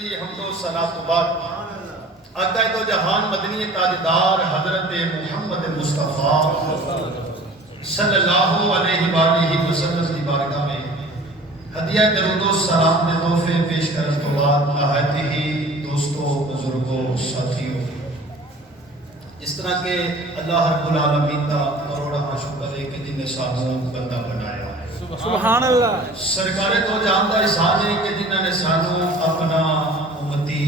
دی حمد و ثنا تو بعد آقا دو جہان مدنی تاجدار حضرت محمد مصطفیٰ صلی اللہ علیہ وآلہ وسلم کی بارگاہ میں ہدیہ درود و سلام دے تحفے پیش کرنے تو بعد نہایت ہی دوستوں بزرگوں ساتھیوں اس طرح کے اللہ رب العالمین کا کروڑا شکر ہے کہ جن نے سانوں بندہ بنایا ہے سبحان اللہ سرکار تو جان دا احسان ہے کہ جنہوں نے سانوں اپنا امتی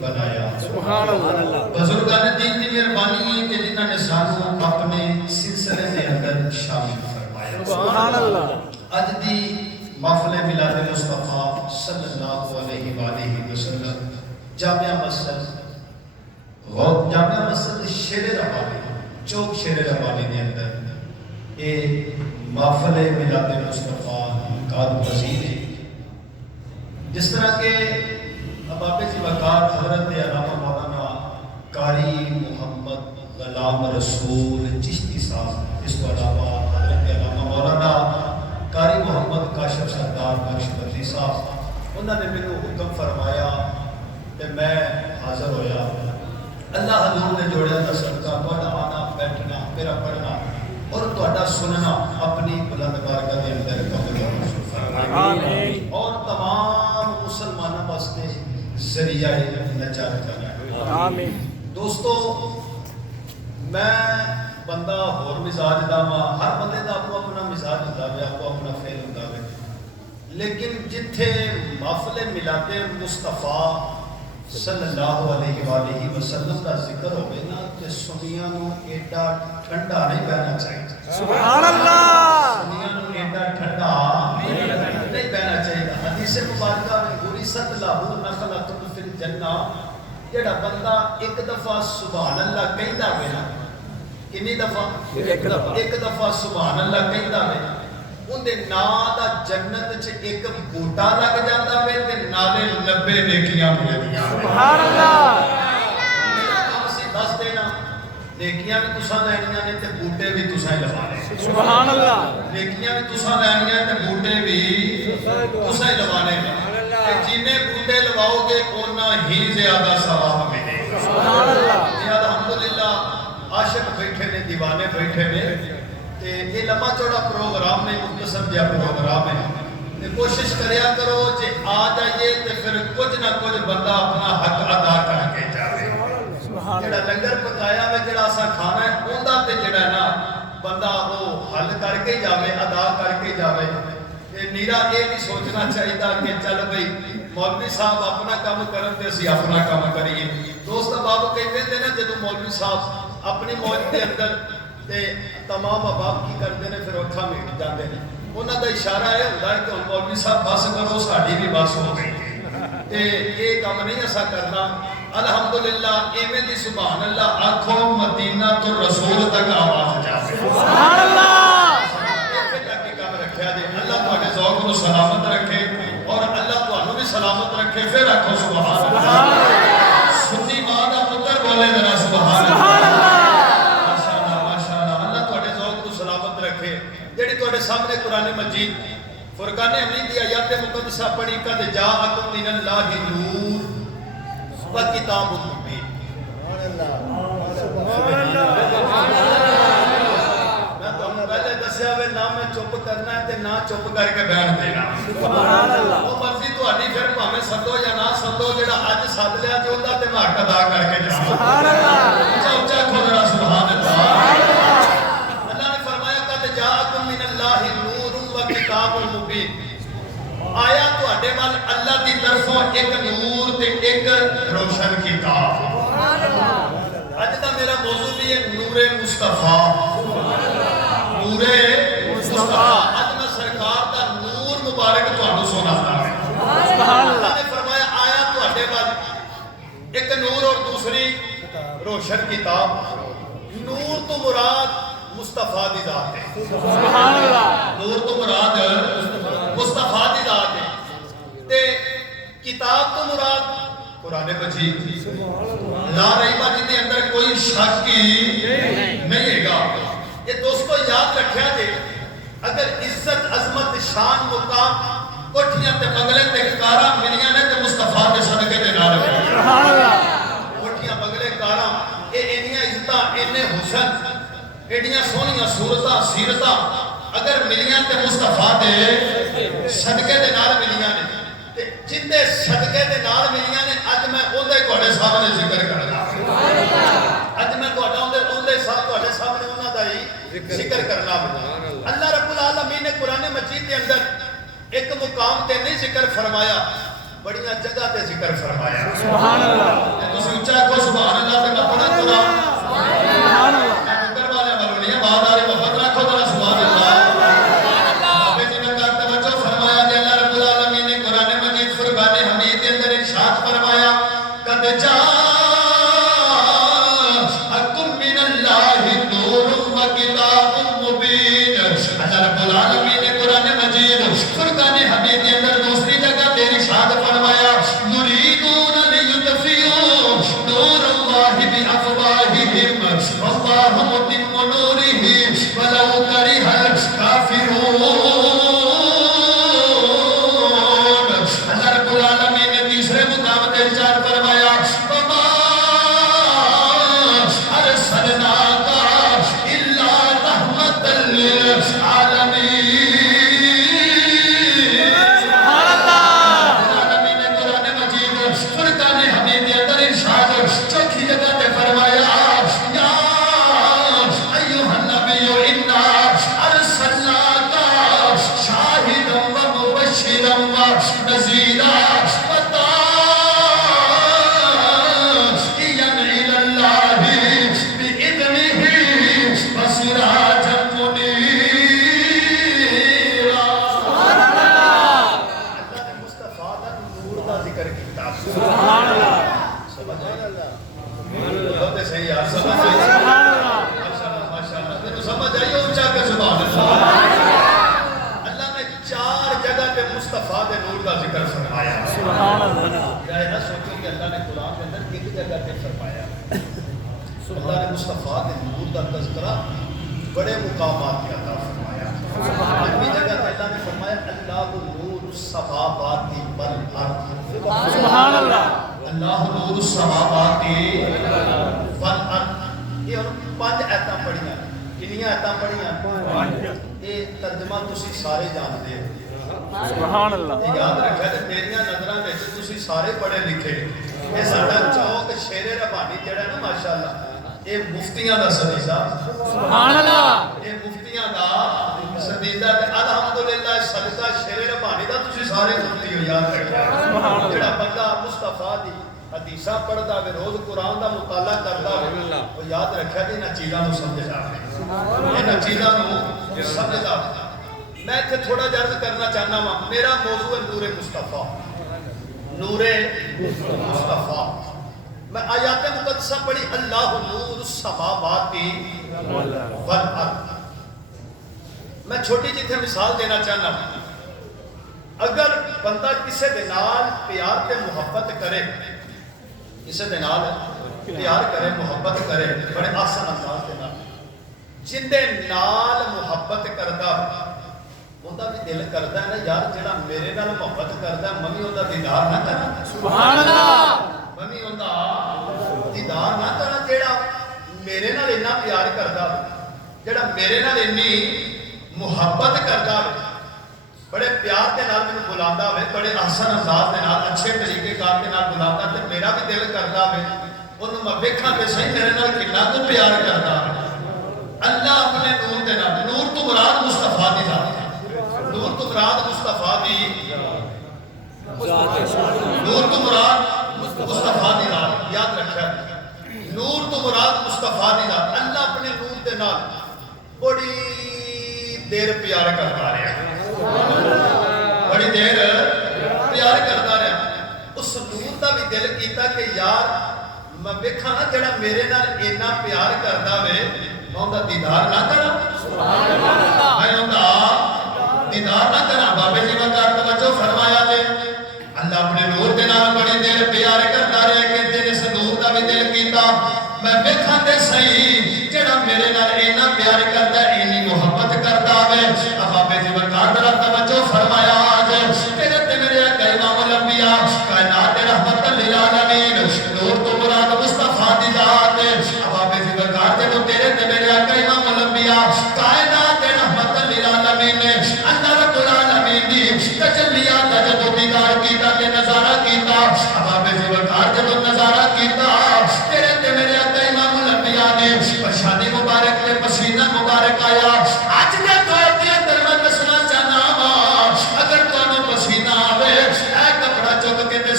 بنایا سبحان اللہ بزرگان دین کی مہربانی ہے کہ جنہوں نے سانوں اپنے سلسلے کے اندر شامل فرمایا سبحان اللہ اج دی محفل میلاد مصطفیٰ صلی اللہ علیہ وآلہ وسلم جامعہ مسجد شیر ربانی چوک شیر ربانی کے اندر یہ محفل میلاد مصطفیٰ انعقاد پذیر ہے جس طرح کے اباب ذی وقار حضرت علامہ مولانا قاری محمد غلام رسول چشتی صاحب اس کو علاوہ حضرت علامہ مولانا قاری محمد کاشف سردار بخش بدری صاحب انہوں نے میرے حکم فرمایا کہ میں حاضر ہویا اللہ حضور نے جوڑیا تھا صدقہ تھوڑا آنا بیٹھنا میرا پڑھنا اور تھوڑا سننا اپنی بلند بارگاہ کے اندر قبول فرمائے اور تمام مسلمانوں واسطے ذریعہ نجات بنا آمین دوستو میں بندہ اور مزاج دا ہر بندے دا اپنا مزاج ہوتا ہے اپنا فعل ہوتا ہے لیکن جتھے محفل میلاد مصطفیٰ صلی اللہ علیہ وآلہ وسلم کا ذکر ہوئے نا کہ سنیاں نو ایڈا ٹھنڈا نہیں بہنا چاہیے سبحان اللہ سنیاں نو ایڈا ٹھنڈا نہیں بہنا چاہیے حدیث مبارکہ میں گوری ست لاہو نخلۃ فی الجنہ جڑا بندہ ایک دفعہ سبحان اللہ کہندا وے نا کنی دفعہ ایک دفعہ سبحان اللہ کہندا وے اندے نام دا جنت چ ایک بوٹا لگ جاتا وے تے نالے 90 نیکیاں ملدیاں سبحان اللہ اسی دس دینا نیکیاں بھی تساں لینیاں نے تے بوٹے بھی تساں لوانے سبحان اللہ نیکیاں بھی تساں لینیاں تے بوٹے بھی تساں لوانے تے جنے بوٹے لواؤ گے اونا ہی زیادہ ثواب ملے گا سبحان اللہ جی الحمدللہ عاشق بیٹھے نے دیوانے بیٹھے نے یہ لمبا چوڑا پروگرام نہیں مختصر جہا پروگرام ہے کوشش کریا کرو جے آ جائیے تو پھر کچھ نہ کچھ بندہ اپنا حق ادا کر کے جائے جڑا لنگر پکایا میں جڑا اسا کھانا ہے اوندا تے جڑا ہے نا بندہ وہ حل کر کے جاوے ادا کر کے جاوے نیرا یہ نہیں سوچنا چاہیے کہ چل بھئی مولوی صاحب اپنا کام کرن تے اسی اپنا کام کریے دوست باب کہتے ہیں نا جدوں مولوی صاحب اپنی موج کے اندر تے تمام احباب کی کرتے ہیں پھر اکھاں میٹ جاتے ہیں انہوں کا اشارہ یہ ہوتا ہے کہ مولوی صاحب بس کرو ساڈی بھی بس ہو گئی تے یہ کام نہیں ایسا کرنا الحمدللہ ایویں دی سبحان اللہ آنکھوں مدینہ تو رسول تک آواز جاوے سبحان اللہ ایتھے تک کے کام رکھیا جے اللہ تہاڈے ذوق نو سلامت رکھے اور اللہ تہانوں بھی سلامت رکھے پھر آکھو سبحان اللہ سنی ماں دا پتر بولے ذرا سبحان اللہ جڑی تواڈے سامنے قرآن مجید فرقان حمید دی آیات مقدسہ پڑھی کہ جاءکم من اللہ نور و کتاب مبین میں تو پہلے دسیا وے نہ میں چپ کرنا ہے تے نہ چپ کر کے بیٹھ دینا سبحان اللہ وہ مرضی تہاڈی پھر بھاویں سدو یا نہ سدو جڑا اج سد لیا جو اوندا تے میں حق ادا کر کے جاواں سبحان اللہ اونچا اونچا کھولنا سبحان اللہ کتاب مبین آیا تو اڈے وال اللہ دی طرفوں ایک نور تے ایک روشن کتاب اج دا میرا موضوع بھی ہے نور مصطفیٰ نور مصطفیٰ اج میں سرکار دا نور مبارک تانوں سناتا ہے سبحان اللہ نے فرمایا آیا تو اڈے وال ایک نور اور دوسری روشن کتاب نور تو مراد مصطفیٰ دی ذات ہے سبحان اللہ نور تو مراد مصطفیٰ دی ذات ہے تے کتاب تو مراد قرآن مجید لا ریبہ جی دے اندر کوئی شک ہی نہیں ہے گا یہ دوستو یاد رکھیا جے اگر عزت عظمت شان مقام کوٹھیاں تے بنگلے تے کارا ملیاں نے تے مصطفیٰ دے صدقے دے پوچھن ایڈیاں سونیاں صورتاں سیرتاں اگر ملیاں تے مصطفیٰ دے صدقے دے نال ملیاں نے تے جندے صدقے دے نال ملیاں نے اج میں اوندے تواڈے سامنے ذکر کرنا اج میں اوندے سامنے انہاں دا ہی ذکر کرنا اللہ رب العالمین نے قرآن مجید کے اندر ایک مقام تے نہیں ذکر فرمایا بڑیاں جگہ تے ذکر فرمایا سبحان اللہ تسی اونچا کہو سبحان اللہ تے میں پڑھا قرآن سبحان اللہ میں کر والے والوں نہیں بات آ رہی محبت رکھو ذرا سبحان اللہ بابے جی نے کہا توجہ فرمایا کہ اللہ رب العالمین نے قرآن مجید فرقان حمید کے اندر ارشاد فرمایا قد جاءکم من اللہ نور و کتاب مبین اللہ رب العالمین نے قرآن مجید فرقان حمید کے اندر دوسری جگہ تے ارشاد فرمایا یریدون لیطفئوا نور اللہ بافواہہم واللہ متم نورہ ولو کرہ الکافرون اللہ رب العالمین نے تیسرے مقام تے ارشاد فرمایا وما ارسلناک الا رحمۃ للعالمین سبحان اللہ العالمین نے قرآن مجید فرقان حمید کے اندر ارشاد چوتھی جگہ تے فرمایا یا ایھا النبی انا ارسلناک شاہدا و مبشرا و نذیرا و داعیا الی اللہ باذنہ و سراجا منیرا اللہ نے مصطفیٰ دا نور دا ذکر کیتا سبحان اللہ سمجھ آئی بہت صحیح یار سمجھ آئی سبحان اللہ ماشاءاللہ تینوں سمجھ آئی اونچا کہ سبحان اللہ اللہ نے 4 جگہ پہ مصطفیٰ دے نور دا ذکر فرمایا سبحان اللہ یہ نہ سوچو کہ اللہ نے قرآن کے اندر ایک جگہ پہ فرمایا اللہ نے مصطفیٰ دے نور دا تذکرہ بڑے مقامات پہ عطا فرمایا اپنی جگہ پہ اللہ نے فرمایا اللہ نور السماوات والارض سبحان اللہ اللہ نور السماوات والارض یہ اور 5 آیتاں پڑھیاں کنیاں آیتاں پڑھیاں یہ ترجمہ تسی سارے جانتے ہو سبحان اللہ یہ یاد رکھا کہ میریاں نظراں وچ تسی سارے پڑھے لکھے یہ ساڈا چوک شیر ربانی جڑا ہے نا ماشاءاللہ یہ مفتیاں دا سدیدہ سبحان اللہ یہ مفتیاں دا سدیدہ تے الحمدللہ صدقہ شیر ربانی دا تسی سارے مفتی ہو یاد رکھا جڑا بندہ مصطفیٰ دی حدیثاں پڑھدا وے روز قرآن دا مطالعہ کردا وے وہ یاد رکھا کہ انہاں چیزاں نوں سمجھدا وے انہاں چیزاں نوں سمجھدا وے میں تے تھوڑا جا عرض کرنا چاہنا ہوں میرا موضوع ہے نور مصطفیٰ نور مصطفیٰ میں آیات مقدسہ پڑھی اللہ نور السماوات والارض میں چھوٹی جتھے مثال دینا چاہنا ہوں اگر بندہ کسے دے نال پیار تے محبت کرے کسے دے نال پیار کرے محبت کرے بڑے آسان انداز دے نال جن دے نال محبت کردا اوندا بھی دل کردا ہے نا یار جڑا میرے نال محبت کردا ہے میں بھی اوندا دیدار نہ کراں سبحان اللہ میں بھی اوندا دیدار نہ کراں جڑا میرے نال اتنا پیار کردا جڑا میرے نال اتنی محبت کردا بڑے پیار دے نال مینوں بلاندا ہوئے بڑے آسان انداز دے نال اچھے طریقے کار دے نال بلاندا تے میرا بھی دل کردا ہوئے اونوں میں ویکھاں تے صحیح میرے نال کتنا کو پیار کردا اللہ اپنے نور دے نال نور تو مراد مصطفیٰ دی ذات ہے نور تو مراد مصطفیٰ دی نور تو مراد مصطفیٰ دی ذات یاد رکھا نور تو مراد مصطفیٰ دی ذات اللہ اپنے نور دے نال بڑی دیر پیار کرتا رہا بڑی دیر پیار کرتا رہا اس نور دا بھی دل کیتا کہ یار میں ویکھاں نا جڑا میرے نال اتنا پیار کردا وے میں اوندا دیدار نہ کراں سبحان اللہ میں اوندا دیدار نہ کراں بابے جی وقار توجہ فرمایا تے اللہ اپنے نور دے نال بڑی دیر پیار کرتا رہا کہ تیرے اس نور دا بھی دل کیتا میں ویکھاں تے صحیح جڑا میرے نال اتنا پیار کردا ہے اتنی محبت کردا وے اب بابے جی وقار توجہ فرمایا تیرے تے میرے امام الانبیاء کائنات رحمت للعالمین نور تو مراد مصطفیٰ دی ذات اب بابے جی وقار تے تیرے تے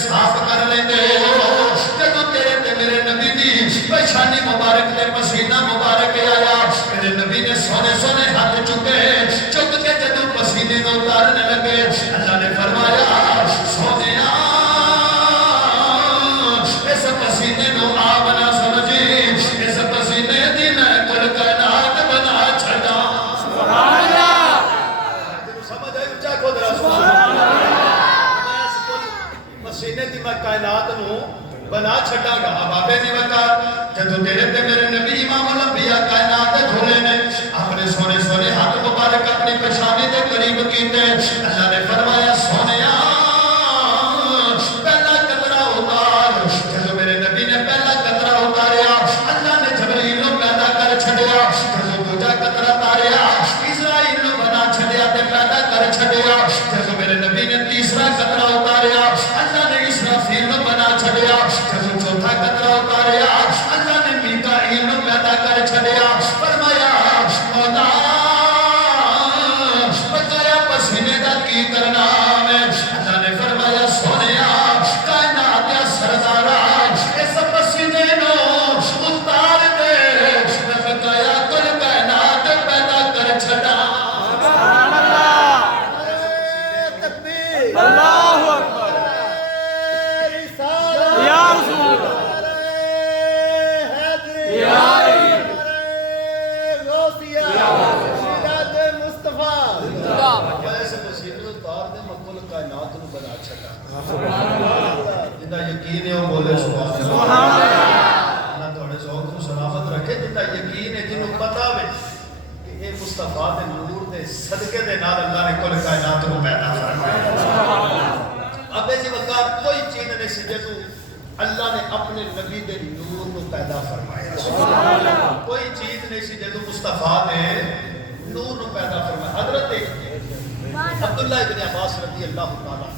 صاف کر لیندے جدوں تیرے تے میرے نبی دی پیشانی مبارک تے پسینہ مبارک آیا میرے نبی نے سونے سونے ہاتھ چکے چک کے جدوں پسینے کو اتارنے لگے اللہ نے فرمایا سونیا اس پسینے نو آپ نہ سمجھی اس پسینے دی میں کل کائنات بنا چھڑا سبحان اللہ سمجھ آئی اچھا کو درہ سبحان اللہ پسینے دی میں کائنات نو بنا چھڑا گا اب آبے دی وقار جدو تیرے تے میرے نبی امام الانبیاء کائنات دھولے نے اپنے سونے سونے ہاتھ مبارک اپنی پشانی دے قریب کیتے اللہ نے فرمایا سونیا پہلا قطرہ اتار جدو میرے نبی نے پہلا قطرہ اتاریا اللہ نے جبریل نو پیدا کر چھڑیا جدو دوجا قطرہ اتاریا اسرائیل نو بنا چھڑیا تے پیدا کر چھڑیا جدو میرے نبی نے تیسرا قطرہ اتاریا اللہ نے اسرافیل نو بنا چھڑیا جدو چوتھا قطرہ اتاریا اللہ نے میکائیل نو پیدا کر چھڑیا فرمایا مولا بتایا پسینے دا کی کرنا میں اللہ نے فرمایا سونیا کائنات یا سردارا اس پسینے نو اتار دے میں بتایا کل کائنات پیدا کر چھڑا سبحان اللہ تکبیر اللہ اکبر رسالہ یا رسول اللہ حیدری یا غوثیہ سیرت مصطفیٰ ایسے پسینے نو اتار دے میں کل کائنات نو بنا چھڑا جنہ یقین ہے وہ بولے سبحان اللہ اللہ توڑے ذوق کو سلامت رکھے جنہ یقین ہے جنہوں پتا ہوئے کہ اے مصطفیٰ دے نور دے صدقے دے نال اللہ نے کل کائنات کو پیدا فرمایا اب ایسی وقت کوئی چیز نہیں سی جدو اللہ نے اپنے نبی دے نور کو پیدا فرمایا کوئی چیز نہیں سی جدو مصطفیٰ نے نور کو پیدا فرمایا حضرت عبداللہ ابن عباس رضی اللہ تعالیٰ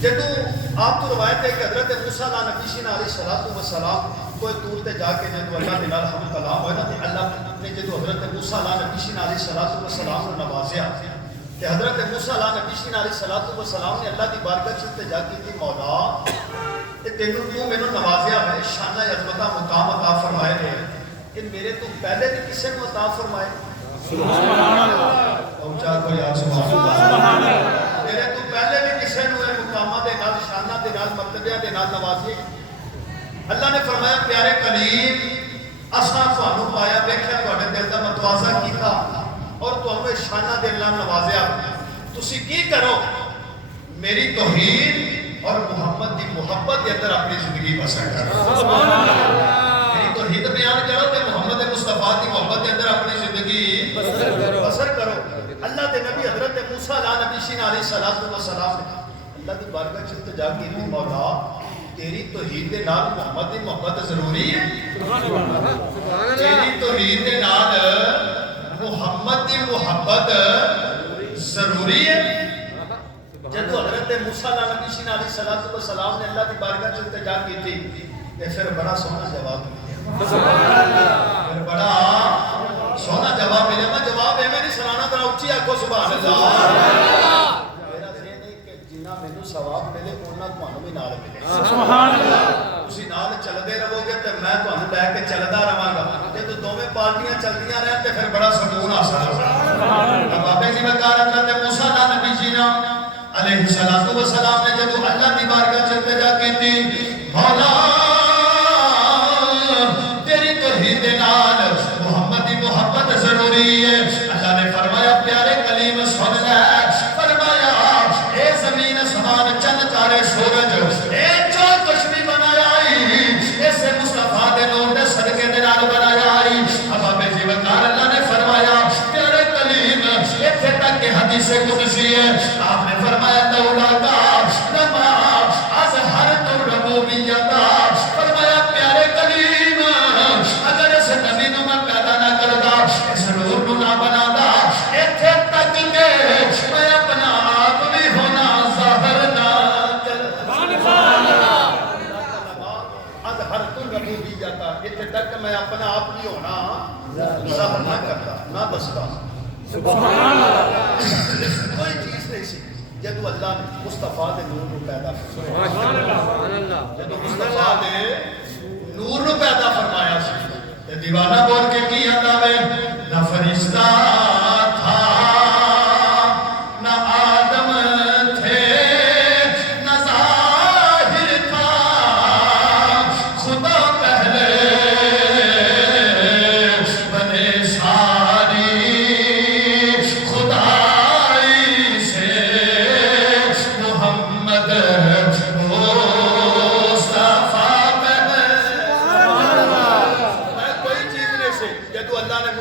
جدو آپ تو روایت ہے کہ حضرت موسیٰ علیہ نبی علیہ السلام کوئی طور تے جا کے جدو اللہ نے لال ہم کلام ہوئے نا تے اللہ نے جدو حضرت موسیٰ علیہ نبی علیہ السلام نے نوازیا کہ حضرت موسیٰ علیہ نبی علیہ السلام نے اللہ دی بارگاہ چلتے جا کی تھی مولا تینوں کیوں میں نے نوازیا ہے شانہ عظمتہ مقام عطا فرمائے نے کہ میرے تو پہلے بھی کسے کو عطا فرمائے سبحان اللہ پہنچا کو یا سبحان اللہ میرے تو پہلے بھی کسے نوے مقامہ دے نال شانہ دے نال مرتبہ دے نال نوازی اللہ نے فرمایا پیارے کلیم اساں تھانوں پایا دیکھیا تواڈے دل دا متواضع کیتا اور تانوں شانہ دے نال نوازیا تسی کی کرو میری توحید اور محمد دی محبت دے اندر اپنی زندگی بسر کرو سبحان اللہ میری توحید بیان کرو تے محمد مصطفیٰ دی محبت دے اندر اپنی زندگی بسر کرو اللہ دے نبی حضرت موسیٰ علیہ نبی علیہ السلام نے اللہ دی بارگاہ چلتے جا کے تھی مولا تیری توحید دے نال محمد دی محبت ضروری ہے تیری توحید دے نال محمد دی محبت ضروری ہے جدو حضرت موسیٰ علیہ نبی علیہ السلام نے اللہ دی بارگاہ چلتے جا کی تھی پھر بڑا سونا جواب ملیا پھر بڑا سونا جواب ملیا میں جواب ہے میں نہیں سنانا ذرا اچھی آنکھوں سبحان اللہ میرا ذہن ہے کہ جنہ مینوں ثواب ملے اوناں تانوں بھی نال ملے سبحان اللہ تسی نال چلدے رہو گے تے میں تانوں لے کے چلدا رہاں گا جے دوویں پارٹیاں چلدیاں رہن تے پھر بڑا سکون حاصل ہوگا بابے جی وقار حضرت موسیٰ نبی جی علیہ السلام نے جب اللہ کی بارگاہ چلتے جا کے تھی مولا تیری توحید نال محمد کی محبت ضروری ہے اللہ نے فرمایا پیارے کلیم سن لے فرمایا اے زمین آسمان چند تارے سورج اے جو کچھ بھی بنایا اسے مصطفیٰ دے نور دے صدقے دے نال بنایا اب ابے جی وقار اللہ نے فرمایا پیارے کلیم ایتھے تک کہ حدیث قدسی ہے آپ نے فرمایا لولا کا لما اظہرت الربوبیت فرمایا پیارے کلیم اگر اس نبی نو میں پیدا نہ کردا اس نور نو نہ بنادا ایتھے تک کہ میں اپنا آپ بھی ہونا ظاہر نہ کردا اظہرت الربوبیت ایتھے تک میں اپنا آپ بھی ہونا ظاہر نہ کردا نہ دسدا سبحان اللہ کوئی چیز نہیں سی جدو اللہ اللہ نے مصطفیٰ دے نور نو پیدا فرمایا سبحان اللہ جدو مصطفیٰ دے نور نو پیدا فرمایا سی تے دیوانہ بول کے کی آندا وے نہ فرشتہ تھا نہ آدم تھے نہ ظاہر تھا خدا پہلے بنے ساری خدائی سے محمد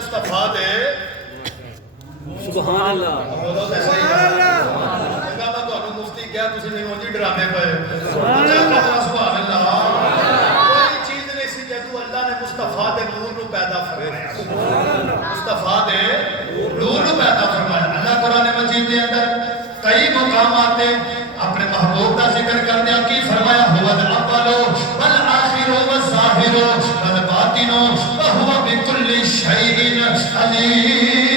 مصطفیٰ دے سبحان اللہ بولو تے صحیح جگہ میں تانوں مفتی کیا تسی مینوں جی ڈرانے پئے سبحان اللہ کوئی چیز نہیں سی جدوں اللہ نے مصطفیٰ دے نور نو پیدا فرمایا مصطفیٰ دے نور نو پیدا فرمایا اللہ قرآن مجید دے اندر کئی مقامات تے اپنے محبوب کا ذکر کردیا کی فرمایا هو الاول والآخر والظاہر والباطن وهو بكل شيء عليم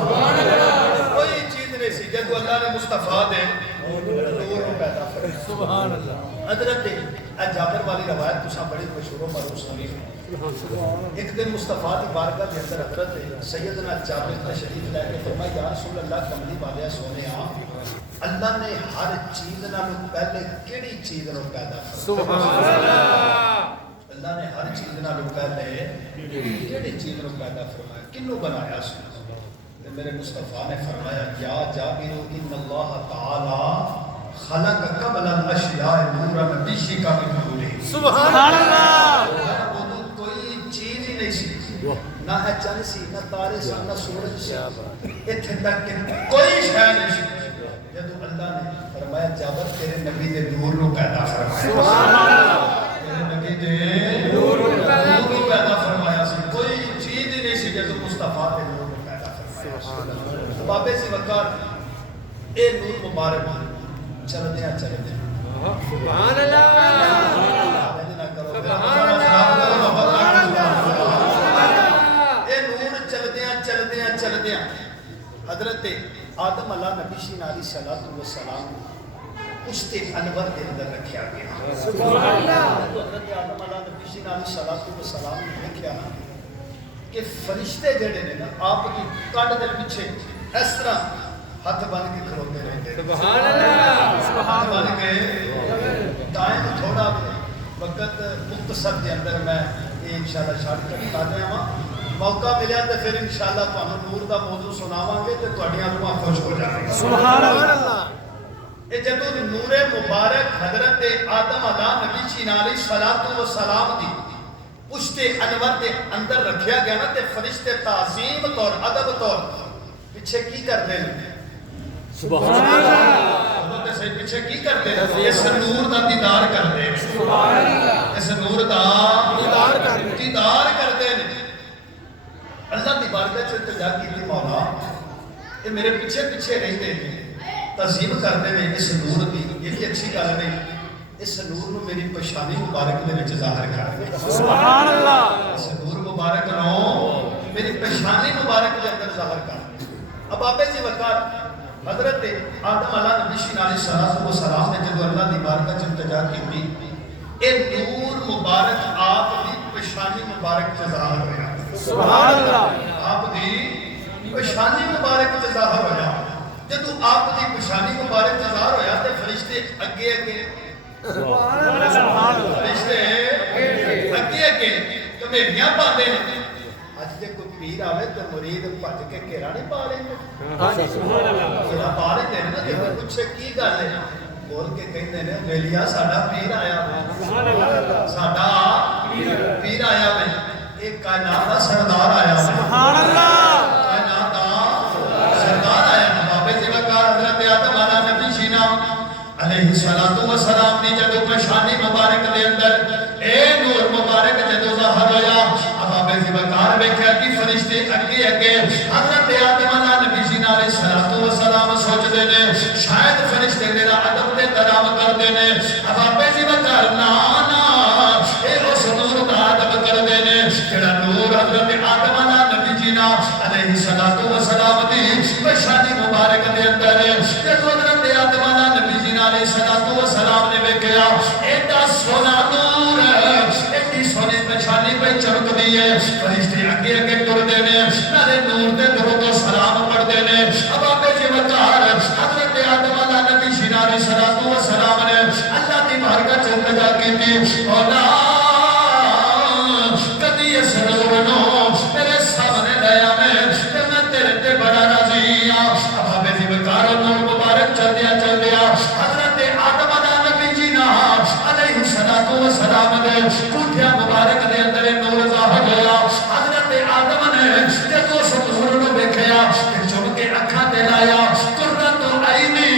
کوئی چیز نہیں سی جدو اللہ نے مصطفیٰ دے نور نو پیدا فرمایا سبحان اللہ حضرت جابر والی روایت تساں بڑی مشہور و معروف سنی ایک دن مصطفیٰ دی بارگاہ دے اندر حضرت سیدنا جابر تشریف لے کے فرمایا یا رسول اللہ کملی والے سونے اللہ نے ہر چیز نالوں پہلے کیڑی چیز نو پیدا فرمایا سبحان اللہ اللہ نے ہر چیز نالوں پہلے کیڑی چیز نو پیدا فرمایا کنوں بنایا سی میرے مصطفیٰ نے فرمایا یا جابر ان اللہ تعالی خلق قبل الاشیاء نورا نبیشی کا من نوری سبحان اللہ کوئی چیز ہی نہیں سی نہ ہے چند سی نہ تارے سی نہ سورج سی اتھے تک کہ کوئی شے نہیں سی جب اللہ نے فرمایا جابر تیرے نبی دے نور نو پیدا فرمایا سبحان اللہ تیرے نبی دے نور نو پیدا فرمایا سی کوئی چیز ہی نہیں سی جب مصطفیٰ دے نور نو پیدا فرمایا بابے سی وقت اے نور مبارک چل دیا سبحان اللہ سبحان اللہ چل دیا حضرت آدم اللہ نبی شین علیہ الصلوۃ والسلام پشت انور کے اندر رکھا گیا سبحان اللہ حضرت آدم اللہ نبی شین علیہ الصلوۃ والسلام نے لکھیا کہ فرشتے جڑے نے نا آپ کی کڈ دے پیچھے اس طرح ہاتھ بن کے کھڑوتے رہتے سبحان اللہ سبحان بن کے ٹائم تھوڑا وقت مختصر کے اندر میں یہ انشاءاللہ شارٹ کٹ لا دیا ہاں موقع ملیا تو پھر انشاءاللہ تمہیں نور دا موضوع سناواں گے تو تہاڈیاں روحاں خوش ہو جائیں گی سبحان اللہ یہ جدو نور مبارک حضرت آدم علیہ نبی شین علیہ الصلوۃ والسلام دی پشت انور دے اندر رکھیا گیا نا تے فرشتے تعظیم طور ادب طور پیچھے کی کرتے ہیں سبحان اللہ تے صحیح پیچھے کی کرتے ہیں اس نور دا دیدار کرتے ہیں سبحان اللہ اس نور دا دیدار کرتے ہیں اللہ دی بارگاہ چ التجا کیتی مولا یہ میرے پیچھے پیچھے رہندے ہیں تعظیم کرتے ہیں اس نور دی یہ بھی اچھی گل نہیں اس نور نو میری پشانی مبارک دے وچ ظاہر کر دے سبحان اللہ اس نور مبارک نو میری پیشانی مبارک کے اندر ظاہر کر. اب آبے جی وقت حضرت آدم علیہ نبی علیہ السلام نے جب اللہ دی بارگاہ چ التجا کی اے نور مبارک آپ دی پیشانی مبارک چ ظاہر ہویا. سبحان اللہ. آپ دی پیشانی مبارک چ ظاہر ہویا. جدو آپ دی پیشانی مبارک چ ظاہر ہویا تے فرشتے اگے اگے فرشتے اگے اگے کمیریاں پاندے نے. اج جے کوئی پیر آوے تے مرید بھج کے گھیرا نہیں پا لیندے. ہاں جی سبحان اللہ. گھیرا پا لیندے نا جے کوئی پوچھے کی گل ہے بول کے کہندے نے ویلیا ساڈا پیر آیا سبحان اللہ. ساڈا پیر آیا وے. ایک کائنات دا سردار آیا وے. سبحان اللہ. کائنات دا سردار آیا. بابے جی وقار حضرت آدم علیہ نبی جینا علیہ السلام دی جدو پیشانی مبارک دے اندر اے نور مبارک جدو ظاہر ہویا. اب بابے جی وقار ویکھیا کہ فرشتے اگے اگے حضرت آدم علیہ نبی جینا علیہ السلام سوچ دے نے شاید فرشتے میرا ادب تے کرام کر دے نے. اب بابے جی وقار نا اے اس نور دا ادب کر دے نے جڑا نور حضرت آدم علیہ نبی جینا علیہ السلام دی پیشانی مبارک دے اندر جدو حضرت آدم علیہ نبی جینا علیہ السلام نے ویکھیا ایڈا سونا نور ایڈی سونی پیشانی پہ چمک دی ہے. فرشتے اگے اگے ٹردے نے نالے نور دے درود و سلام پڑھدے نے. اب آبے جی وقار حضرت آدم علیہ نبی جینا علیہ السلام نے اللہ دی بارگاہ چ التجا کیتی مولا کدی اس نور نو میرے سامنے لے آویں تے میں تیرے تے بڑا راضی ہاں. اب آبے جی وقار نور مبارک چلدیا چلدیا حضرت آدم علیہ نبی جینا علیہ السلام دے کوٹھیا مبارک دے اندر نور ظاہر ہویا. حضرت آدم نے جدو اس نور نو ویکھیا تے چم کے اکھاں تے لایا قرۃ عینی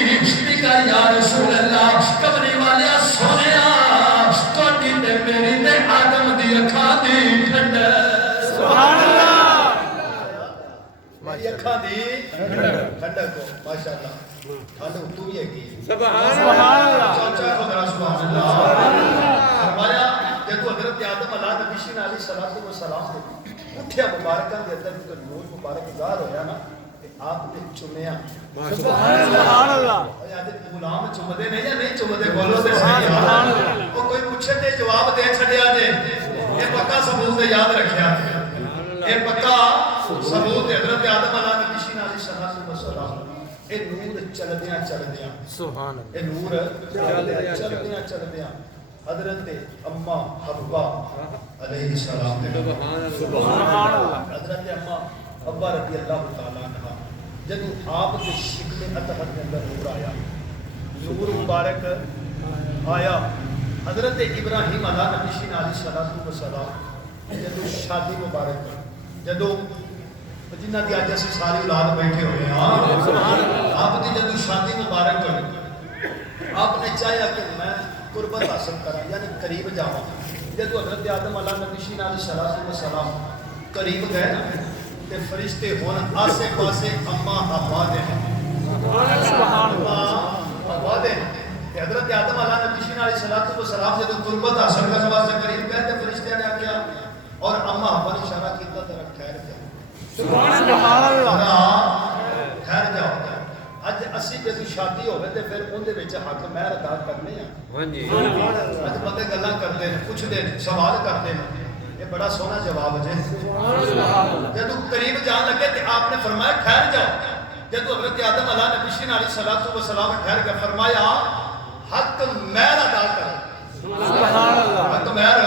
نکا یا رسول اللہ کملی والیا سونیا تہاڈی تے میری تے آدم دی اکھاں دی ٹھنڈک. سبحان اللہ. میری اکھاں دی ٹھنڈک کو ماشاءاللہ ٹھنڈ تو بھی ہے کی سبحان اللہ. چاچا خدا سبحان اللہ. فرمایا جدو حضرت آدم علیہ نبی علیہ السلام نے اٹھیا مبارکاں دے اندر جو نور مبارک ظاہر ہویا نا تے آپ نے چومیا. سبحان اللہ. اج غلام چومدے نہیں یا نہیں چومدے بولو تے صحیح. او کوئی پوچھے تے جواب دے چھڈیا جے اے پکا ثبوت یاد رکھیا جے. اے پکا ثبوت حضرت آدم علیہ نبی علیہ السلام اے نور چلدیاں چلدیاں سبحان اللہ. اے نور چلدیاں چلدیاں حضرت اما حوا علیہ السلام سبحان اللہ. حضرت اما حوا رضی اللہ تعالی عنہ جدو آپ کے شکل اطہر کے اندر نور آیا نور مبارک آیا. حضرت ابراہیم علیہ نبی علیہ السلام جدو شادی مبارک جدو جنہ کی اج اسی ساری اولاد بیٹھے ہوئے ہیں آپ کی جدو شادی مبارک ہوئی آپ نے چاہیا کہ میں قربت حاصل کرا یعنی قریب جاواں. جدو حضرت آدم علیہ نبی علیہ السلام قریب گئے نا تے فرشتے ہون آسے پاسے اما حوا دے اما حوا دے تے حضرت آدم علیہ نبی علیہ السلام جدو قربت حاصل کرنے واسطے قریب گئے تے فرشتے نے کیا اور اما حوا نے اشارہ کیتا تے ٹھہر جاؤ. سبحان اللہ. ٹھہر جاؤ. اج اسی جدو شادی ہوے تے پھر اون دے وچ حق مہر ادا کرنے ہیں. ہاں جی. اج بندے گلاں کرتے ہیں پوچھتے ہیں سوال کرتے ہیں. یہ بڑا سونا جواب ہے. جدو قریب جان لگے تے آپ نے فرمایا ٹھہر جاؤ. جدو حضرت آدم علیہ نبی علیہ السلام ٹھہر کے فرمایا حق مہر ادا کرو. سبحان اللہ. حق مہر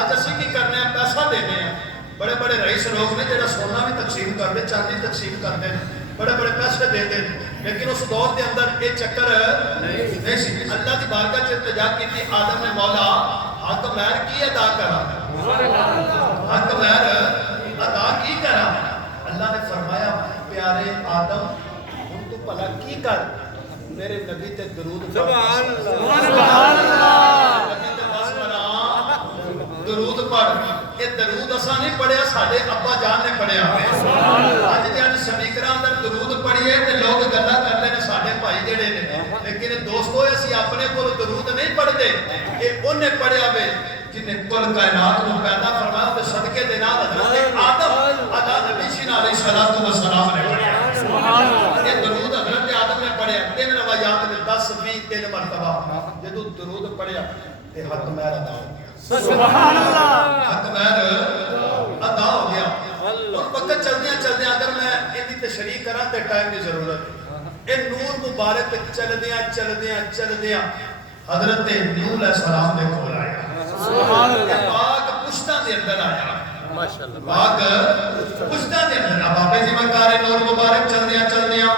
اج اسی کی کرنے ہیں پیسہ دینے ہیں. بڑے بڑے رئیس لوگ نے جڑا سونا بھی تقسیم کرتے چاندی تقسیم کرتے ہیں بڑے بڑے پیسے دیتے ہیں لیکن اس دور کے اندر یہ چکر نہیں سی. اللہ کی بارگاہ سے التجا کی تھی آدم نے مولا حق مہر کی ادا کرا حق مہر ادا کی کرا. اللہ نے فرمایا پیارے آدم ہن تو بھلا کی کر میرے نبی تے درود سبحان اللہ. درود پڑھ. یہ درود اساں نہیں پڑھیا ساڈے ابا جان نے پڑھیا. اج دے اج سپیکراں اندر درود پڑھیے تے لوگ گلاں کردے نے ساڈے بھائی جڑے نے لیکن دوستو اسی اپنے کول درود نہیں پڑھدے. یہ اونے پڑھیا وے جن نے کل کائنات کو پیدا فرمایا تے صدقے دے نال حضرت آدم ابراہیم علیہ السلام نے پڑھا سبحان اللہ یہ درود حضرت آدم نے پڑھیا 3 روایات میں 10 20 3 مرتبہ جدو درود پڑھیا تے حق مہر ادا ہو گیا سبحان اللہ حق مہر ادا ہو گیا اور وقت چلدیاں اگر میں ان کی تشریح کرا تے ٹائم کی ضرورت ہے اے نور مبارک چلدیاں حضرت نوح علیہ السلام دے کول آیا سبحان اللہ پاک پشتاں دے اندر آیا پاک پشتاں دے اندر بابے جی مکار نور مبارک چلدیاں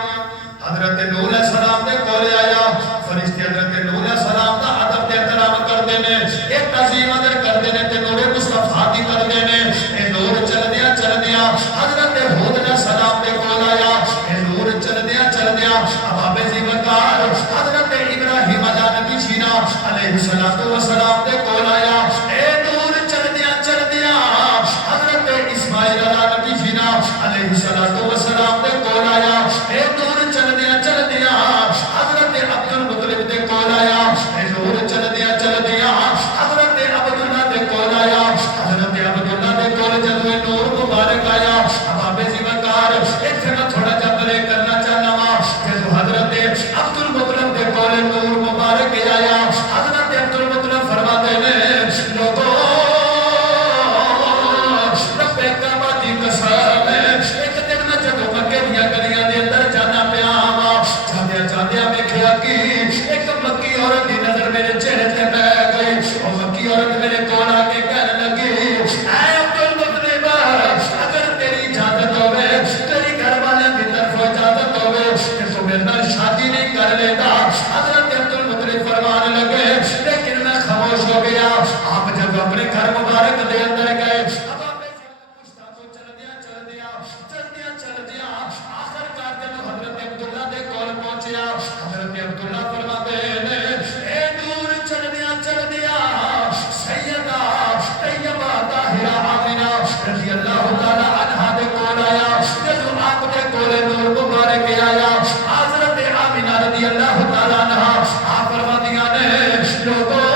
حضرت نوح علیہ السلام دے کول آیا فرشتے حضرت نوح علیہ السلام دا ادب تے احترام کردے نے ایک تعظیم ادر کردے نے تے نور مصطفیٰ دی کردے نے اے نور چلدیاں حضرت ہود علیہ السلام دے کول آیا اے نور چلدیاں بابے جی مکار حضرت ابراہیم علیہ السلام دے کول آیا اے نور چلدیاں حضرت اسماعیل علیہ السلام دے کول آیا اے نور چلدیاں حضرت عبد المطلب دے کول آیا اے نور چلدیاں حضرت عبداللہ دے کول آیا حضرت عبداللہ دے کول جدو نور مبارک آیا بابے جی مکار ایتھے میں تھوڑا جا بلے کرنا چاہنا وا جدو حضرت عبد المطلب دے کول نور مبارک آیا حضرت عبد المطلب فرماتے ہیں لوگوں رب کعبہ دی قسم ایک دن میں جدو مکے دیاں گلیاں دے اندر جانا پیا جاندیاں ویکھیا کہ ایک مکی عورت دی نظر میرے چہرے تے پے گئی او مکی عورت میرے کول آ کے کہنے لگی اے عبد المطلب اگر تیری اجازت ہوے تیری گھر والے دی طرف اجازت ہوے کہ تو میرے نال شادی نہیں کر لیتا حضرت عبد المطلب فرمانے لگے لیکن میں خاموش ہو گیا آپ جب اپنے گھر مبارک دے اندر گئے اب آپ پشتاں تو چلدیاں آخر کار جب حضرت عبداللہ دے کول پہنچیا حضرت عبداللہ فرماتے ہیں اے نور چلدیاں سیدہ طیبہ طاہرہ آمنہ رضی اللہ تعالی عنہا دے کول آیا جب آپ دے کول نور مبارک آیا حضرت آمنہ رضی اللہ تعالی عنہا آپ فرماندیاں نے لوگوں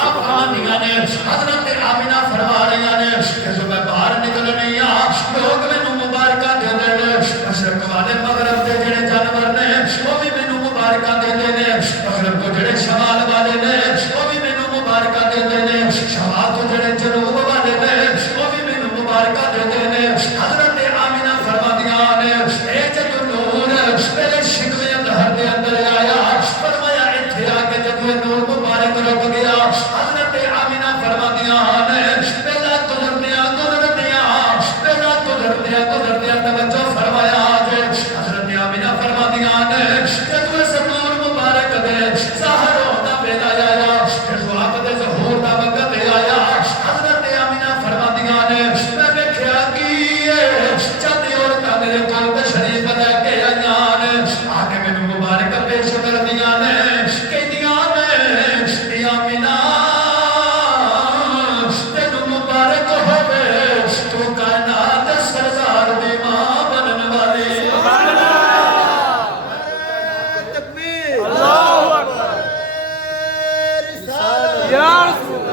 آپ آمنہ نے حضرت آمنہ فرما رہی نے کہ جو میں باہر نکل رہی ہوں لوگ مینوں مبارکاں دیندے نے مشرق والے مغرب دے جڑے جانور نے وہ بھی مینوں مبارکاں دیندے نے مغرب تو جڑے شمال والے نے وہ بھی مینوں مبارکاں دیندے نے شمال تو جڑے جنوب والے نے وہ بھی مینوں مبارکاں دیندے نے حضرت آمنہ فرماندیاں نے اے جدو نور میرے شکوے اندر دے اندر آیا فرمایا ایتھے آ کے جدو نور مبارک رک گیا حضرت آمنہ فرماندیاں نے پہلا گزردیاں توجہ فرمایا جے حضرت آمنہ فرماندیاں نے جدو اس نور مبارک دے ظاہر ہوتا ویلا آیا جدو آپ دے ظہور دا وقت آیا حضرت آمنہ فرماندیاں نے میں ویکھیا کہ چند عورتاں میرے کول تشریف لے کے آئیاں نے آ کے مینوں مبارک پیش کردیاں نے کہندیاں نے آمنہ تینوں مبارک ہوے تو کائنات سرزار دی ماں بنن والی تکبیر اللہ اکبر رسالت یا رسول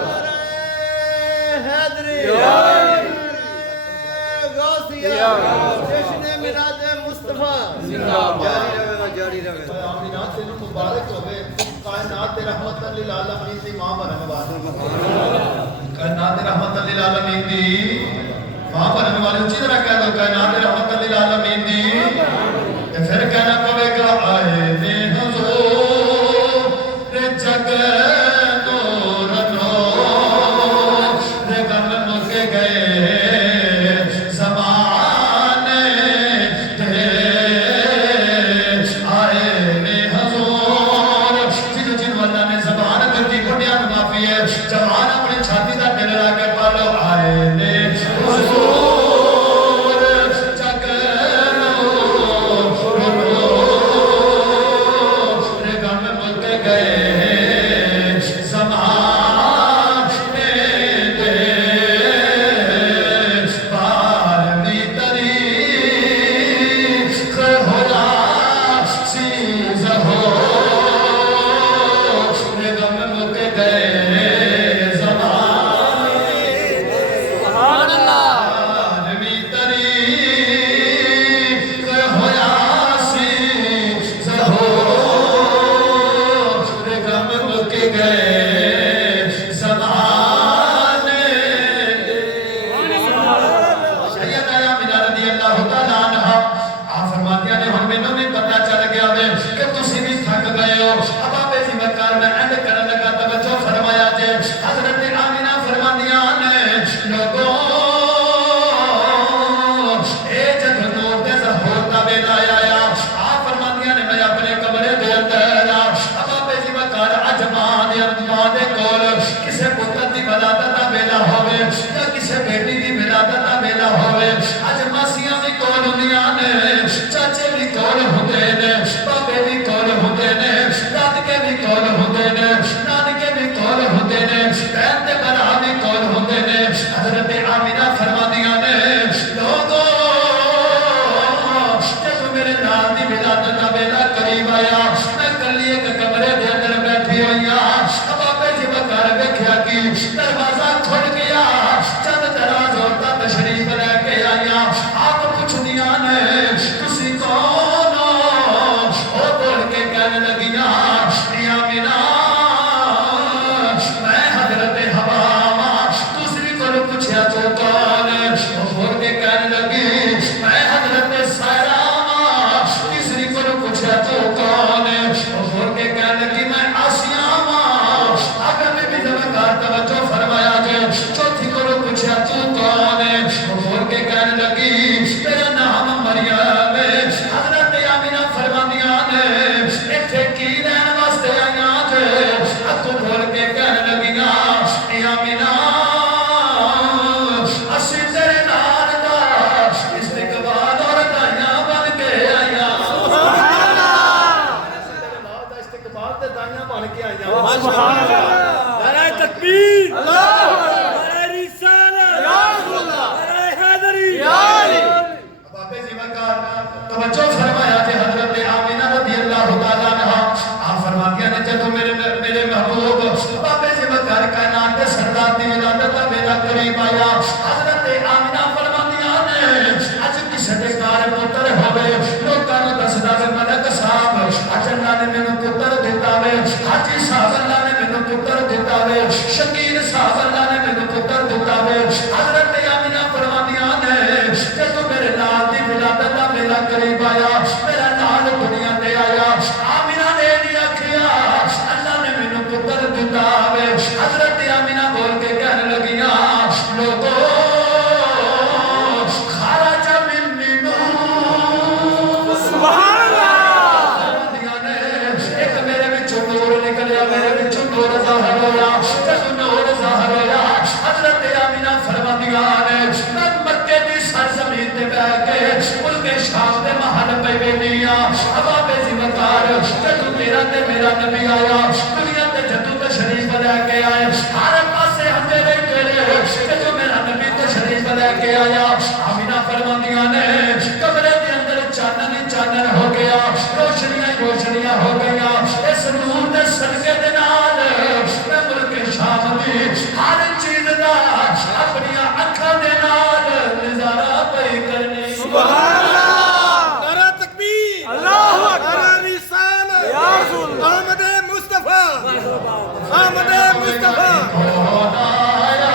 حیدری یا غوثیہ جشن میلاد مصطفیٰ جاری رہے آمینہ تینوں مبارک ہوئے کائنات رحمت للعالمین دی ماں بنن والی کائنات رحمت للعالمین دی ماں بنن والی اچھی طرح کہہ دو کائنات رحمت للعالمین دی پھر کہنا پڑے گا آئے دے حضور جگ نور نور غم مک گئے زمانے دے آئے دے حضور جن اللہ نے زبان کر دی بڑیاں معافی ہے جوان اپنی چھاتی دا دل لا کے پالو آئے دے حضور رضی اللہ تعالیٰ عنہ آپ فرماتی ہیں ہم میں بھی پتہ چل گیا ہے کہ تسی بھی تھک گئے ہو اب آپ جی وقار میں اینڈ کرنے لگا توجہ فرمایا جے حضرت آمینہ فرماندیاں نے لوگوں اے جب نور دے ظہور دا ویلا آیا آپ فرماندیاں نے میں اپنے کمرے دے اندر اب آپ جی وقار اجماں دے کول کسے پتر دی ولادت دا ویلا ہوئے یا کسے بیٹی دی ولادت دا ویلا ہوئے اج ماسیاں بھی کول ہوندیاں نے چاچے بھی کول ہوندے نے بابے بھی کول ہوندے نے دادکے بھی کول ہوندے نے نانکے بھی کول ہوندے نے بہن تے بھرا بھی کول ہوندے نے حضرت آمینہ فرماندیاں نے لوگوں جب میرے نال دی ولادت دا ویلا قریب آیا میں کلی ایک کمرے دے اندر بیٹھی ہوئی اب آپے جی بکار ویکھیا کہ دروازہ کھل گیا چند دراز عورتاں تشریف لے کے آئیاں آپ پوچھدیاں نے تسی کون ہو او بول کے کہنے لگیاں آمینہ میں حضرت حوا دوسری کو پوچھیا تو کون او بول کے کہنے لگی میں حضرت سائرہ تیسری کو پوچھیا تو کون او بول کے کہنے لگی میں آسیہ اگر میں بھی زمکار توجہ فرمایا جے چوتھی کو پوچھیا تو کون او بول کے کہنے لگی میرا نام مریم ہے حضرت آمینہ فرماندیاں نے ایتھے کی رہن واسطے آئیاں جے تو بول کے کہنے لگیاں آمینہ اسی تیرے نال دا استقبال اور دائیاں بن کے آئیاں استقبال تے دائیاں بن کے آئیاں سبحان اللہ نعرہ تکبیر اللہ نعرہ رسالت یا رسول اللہ نعرہ حیدری یا علی باپے زیوکار توجہ فرمایا تھے حضرت آمینہ رضی اللہ تعالیٰ عنہ آپ فرماتی ہیں جب میرے محبوب باپے زیوکار کائنات دے سردار دی ولادت دا ویلا قریب آیا حضرت آمینہ فرماتی ہیں اج کسے دے کار پتر ہوئے لوکاں نوں دسدا وے ملک صاحب اج اللہ نے مینوں پتر دتا وے حاجی صاحب اللہ نے مینوں پتر دتا وے شکیل صاحب اللہ نے مینوں پتر دتا وے حضرت آمینہ فرماندیاں نے کہ تو میرے نال دی ولادت دا ویلا قریب آیا میرا نال دنیا تے آیا آمینہ نے نہیں آکھیا اللہ نے مینوں پتر دتا وے حضرت آمینہ بول کے کہنے لگیاں لوگوں خرج منی نور سبحان اللہ ایک میرے وچوں نور نکلیا میرے وچوں نور ظاہر ہویا جب نور ظاہر ہویا حضرت آمینہ فرماندیاں نے میں مکے دی سرزمین تے بیٹھ کے ملک شام دے محل پہ وینیاں اب آپے زیوکار جدوں تیرا تے میرا نبی آیا دنیا تے جدوں تشریف لے کے آئے ہر پاسے اندھیرے تیرے جدوں میرا نبی تشریف لے کے آیا آمینہ فرماندیاں نے کمرے دے اندر چانن ہی چانن ہو گیا روشنیاں روشنیاں ہو گیا اس نور دے صدقے دے نال میں ملک شام دی ہر چیز دا اپنی اکھاں دے نال نظارہ پئی کرنی سبحان اللہ نعرہ تکبیر اللہ اکبر نعرہ رسالت یا رسول اللہ آمد مصطفیٰ آمد مصطفیٰ کون آیا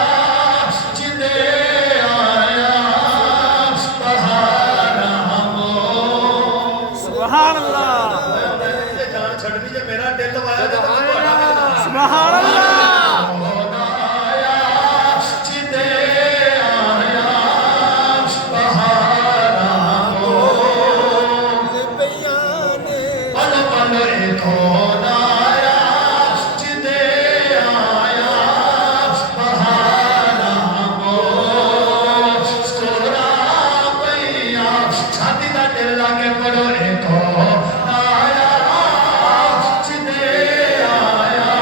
جدے آیا بہار ہمو سبحان اللہ جان چھڑ دی جے میرا دل وایا تے سبحان اللہ کون آیا جدے آیا بہار ہمو بیان پل پل کون آیا جدے آیا بہار ہمو سورا پیا چھاتی دا دل لاگے پڑھو کون آیا جدے آیا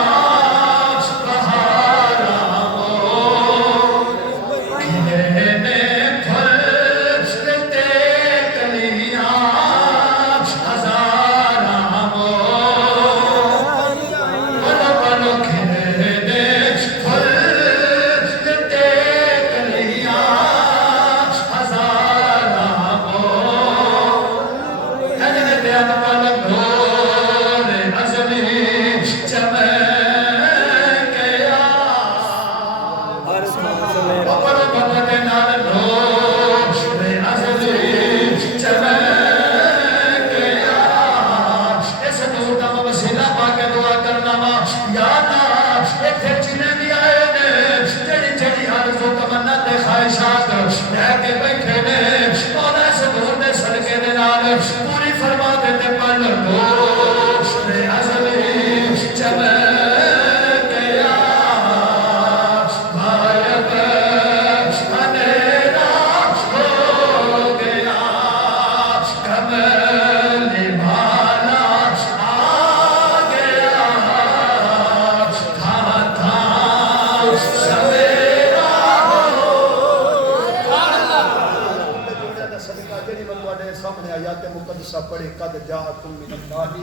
جڑی میں تواڈے سامنے آیات مقدسہ پڑھی قد جاءکم من اللہ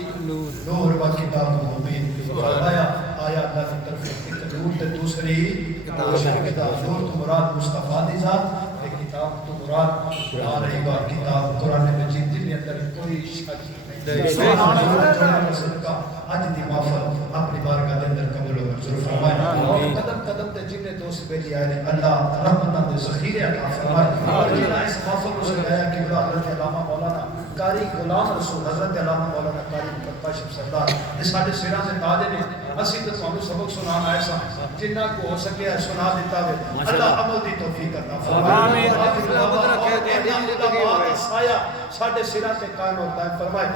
نور و کتاب مبین فرمایا آیا اللہ کی طرف ایک نور تے دوسری کتاب نور تو مراد مصطفیٰ دی ذات تے کتاب تو مراد قرآن رہی گا کتاب قرآن مجید کے اندر کوئی شک نہیں سبحان اللہ صدقہ اج دی محفل اپنی بارگاہ دے اندر قبول و منظور فرمائے قدم قدم تے جن دوست بیٹھے آئے ہیں اللہ رحمتاں دے ذخیرے عطا فرمائے اور جنہاں اس محفل کو سجایا کہ حضرت علامہ مولانا قاری غلام رسول حضرت علامہ مولانا قاری کاشف سردار یہ سارے سراں دے تاج نے اسی تے تانوں سبق سنانا ہے سا جنہ کو ہو سکے سنا دیتا ہے اللہ عمل دی توفیق عطا فرمائے آمین سایہ ساڈے سراں تے قائم اور دائم فرمائے